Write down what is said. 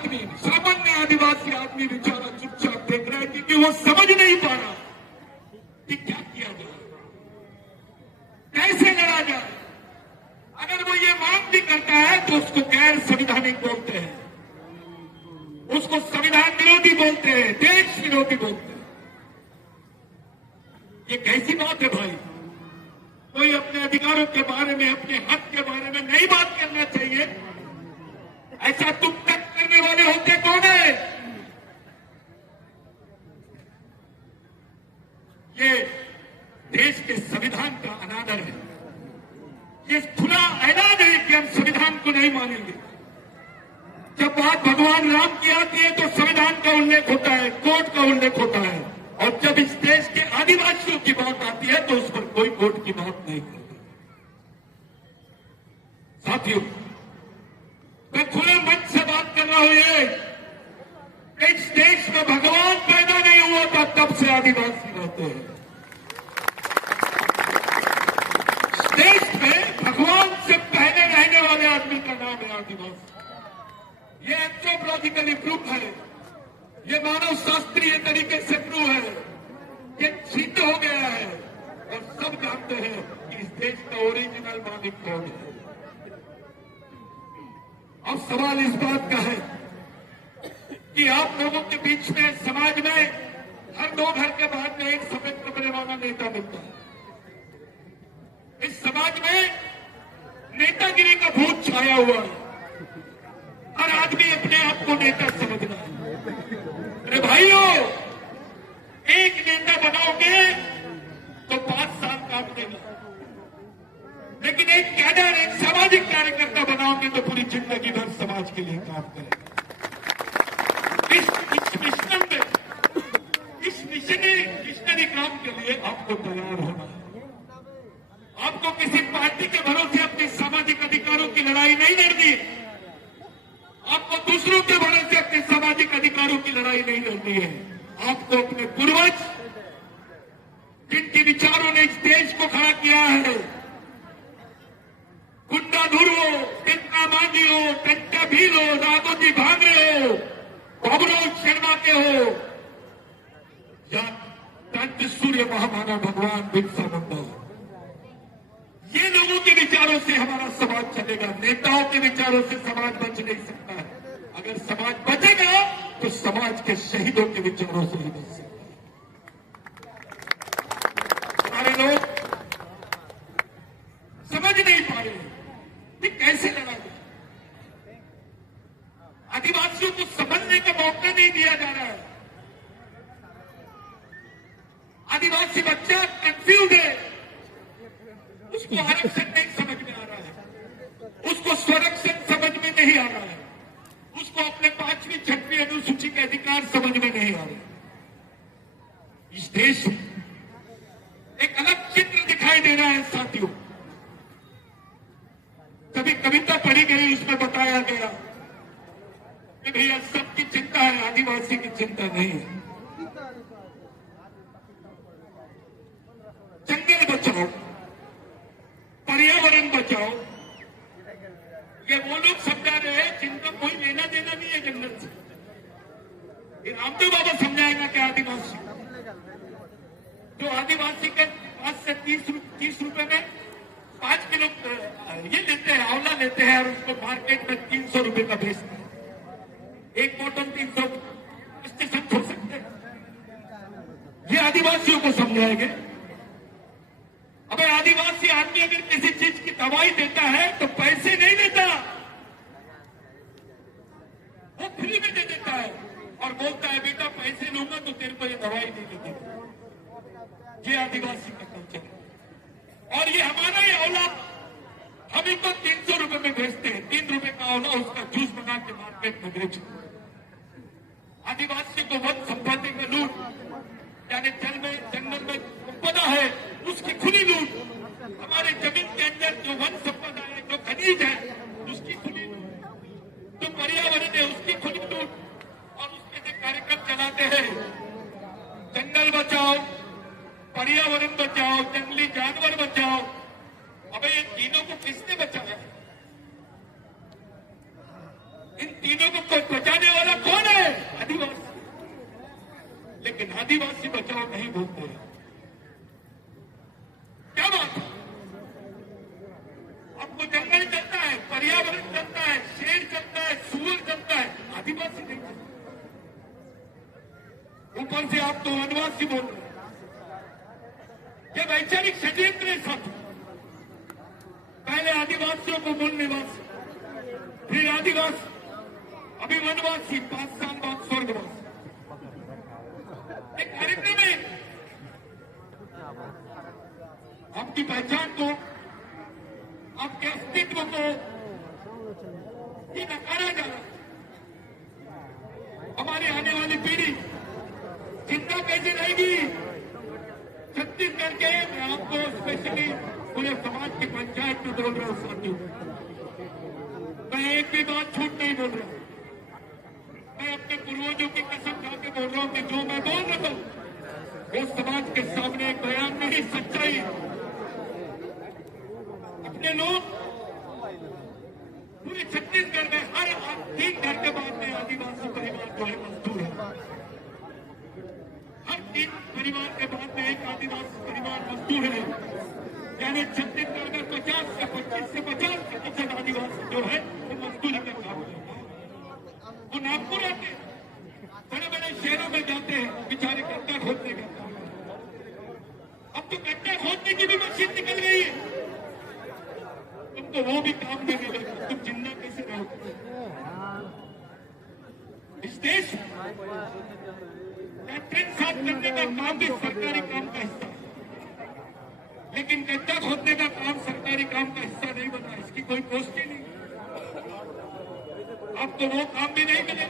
आदमी, सामान्य आदिवासी आदमी बेचारा चुपचाप देख रहा है क्योंकि वो समझ नहीं पा रहा कि क्या किया जाए, कैसे लड़ा जाए। अगर वो ये मांग भी करता है तो उसको गैर संवैधानिक बोलते हैं, उसको संविधान विरोधी बोलते हैं, देश विरोधी बोलते हैं। ये कैसी बात है भाई? कोई अपने अधिकारों के बारे में, अपने हक के बारे में नहीं बात करना चाहिए? ऐसा तुम तक करने वाले होते कौन है? ये देश के संविधान का अनादर है। ये खुला ऐलान है कि हम संविधान को नहीं मानेंगे। जब बात भगवान राम की आती है तो संविधान का उल्लेख होता है, कोर्ट का उल्लेख होता है, और जब इस देश के आदिवासियों की बात आती है तो उस पर कोई कोर्ट की बात नहीं करती। साथियों, मैं खुले मन से बात कर रहा हूं, ये इस देश में भगवान पैदा नहीं हुआ था तब से आदिवासी रहते हैं। इस देश में भगवान से पहले रहने वाले आदमी का नाम है आदिवासी। ये एंथ्रोपोलॉजिकली प्रूफ है, ये मानव शास्त्रीय तरीके से प्रूफ है, ये सिद्ध हो गया है और सब जानते हैं कि इस देश का ओरिजिनल मालिक कौन है। अब सवाल इस बात का है कि आप लोगों के बीच में, समाज में हर 2 घर के बाद में एक सफेद कपड़े वाला नेता मिलता है। इस समाज में नेतागिरी का भूत छाया हुआ है। हर आदमी अपने आप को नेता समझ रहा है। अरे भाइयों, एक नेता बनाओगे तो 5 साल काम देगा, लेकिन एक कैडर, एक सामाजिक कार्यकर्ता बनाओगे तो पूरी जिंदगी भर समाज के लिए काम करेगा। इस मिशनरी काम के लिए आपको तैयार होना है। आपको किसी पार्टी के भरोसे अपने सामाजिक अधिकारों की लड़ाई नहीं लड़नी। आपको दूसरों के भरोसे अपने सामाजिक अधिकारों की लड़ाई नहीं लड़नी है। आपको अपने पूर्वज, जिनके विचारों ने इस देश को खड़ा किया है, गुंडा धुरो, टिंका मांझी हो, टंटा भील हो, राघोजी भांगरे हो, बाबुराव शर्मा के हो, या दंत सूर्य महामानव भगवान बिरसा मुंडा हो, ये लोगों के विचारों से हमारा समाज चलेगा। नेताओं के विचारों से समाज बच नहीं सकता है। अगर समाज बचेगा तो समाज के शहीदों के विचारों से ही बच सकता है। हमारे लोग समझ नहीं पा रहे कि कैसे लड़ा जाए। आदिवासियों को समझने का मौका नहीं दिया जा रहा है। आदिवासी बच्चा कंफ्यूज है, उसको आरक्षण नहीं समझ में आ रहा है, उसको स्वरक्षण समझ में नहीं आ रहा है, उसको अपने 5वीं 6वीं अनुसूची के अधिकार समझ में नहीं आ रहे। इस देश में एक अलग चित्र दिखाई दे रहा है साथियों। कभी कविता पढ़ी गई, उसमें बताया गया कि भैया सबकी चिंता है, आदिवासी की चिंता नहीं है। जंगल बचाओ, पर्यावरण बचाओ, ये वो लोग समझा रहे हैं जिनका कोई लेना देना नहीं है जंगल से। ये रामदेव बाबा समझाएगा कि आदिवासी, जो आदिवासी के पास से 30 रुपए में 5 किलो ये लेते हैं, आंवला लेते हैं और उसको मार्केट में 300 रुपए का बेचते हैं। एक बोतल 300 स्टेशन खोल सकते हैं। ये आदिवासियों को समझाएंगे। अबे आदिवासी आदमी अगर किसी चीज की दवाई देता है तो पैसे नहीं देता, वो फ्री में दे देता है और बोलता है बेटा पैसे लूंगा तो तेरे को ये दवाई नहीं देगी। ये आदिवासी का कल्चर है। और ये हमारा ही औलाद, हम इनको 300 रुपए में बेचते हैं। 3 रुपए का औला उसका जूस बना के मार्केट में बेचते। आदिवासी को वन संपत्ति में लूट, यानी जंगल में संपदा है उसकी खुली लूट, हमारे जमीन के अंदर जो वन संपदा है, जो खनिज है, उसकी खुली लूट, जो पर्यावरण है उसकी खुली लूट, और उसमें से कार्यक्रम चलाते हैं जंगल बचाओ, पर्यावरण बचाओ, जंगली जानवर बचाओ। अबे ये तीनों को किसने बचाया? इन तीनों को कोई बचाने आदिवासी बचाओ नहीं बोलते हैं। क्या बात है? आपको जंगल चलता है, पर्यावरण चलता है, शेर चलता है, सूअर चलता है, आदिवासी नहीं चलता। ऊपर से आप तो वनवासी बोल रहे हैं। ये वैचारिक षड्यंत्र है सब। पहले आदिवासियों को मूल निवासी, फिर आदिवासी, अभी वनवासी, 5 साल बाद स्वर्गवासी। एक कार्यक्रम है, आपकी पहचान को, आपके अस्तित्व को ये नकारा जा रहा है। हमारी आने वाली पीढ़ी चिंता कैसे रहेगी? छत्तीसगढ़ के, मैं आपको स्पेशली पूरे समाज की पंचायत में बोल रहा हूं साथियों, मैं एक भी बात छूट नहीं बोल रहा हूं। मैं अपने पूर्वजों की कसम खा के बोल रहा हूं कि जो मैं बोल रहा हूं वो समाज के सामने एक बयान नहीं, सच्चाई है। अपने लोग पूरे छत्तीसगढ़ में हर 3 घर के बाद में आदिवासी परिवार जो है मजदूर है। हर 3 परिवार के बाद में एक आदिवासी परिवार मजदूर है। यानी छत्तीसगढ़ में 25 से 50% आदिवासी जो है वो मजदूरी का काम करते हैं। वो नागपुर आते हैं, बड़े बड़े शहरों में जाते हैं, बेचारे गड्ढा खोदने का काम। अब तो गड्ढा खोदने की भी मशीन निकल गई है, तुमको वो भी काम नहीं मिलेगा। तुम जिंदा कैसे रहोगे? इस देश लैट्रिन साफ करने का काम भी सरकारी काम का हिस्सा है, लेकिन गड्ढा खोदने का काम सरकारी काम का हिस्सा नहीं बना। इसकी कोई पोस्ट ही नहीं। आपको वो काम भी नहीं मिलेगा।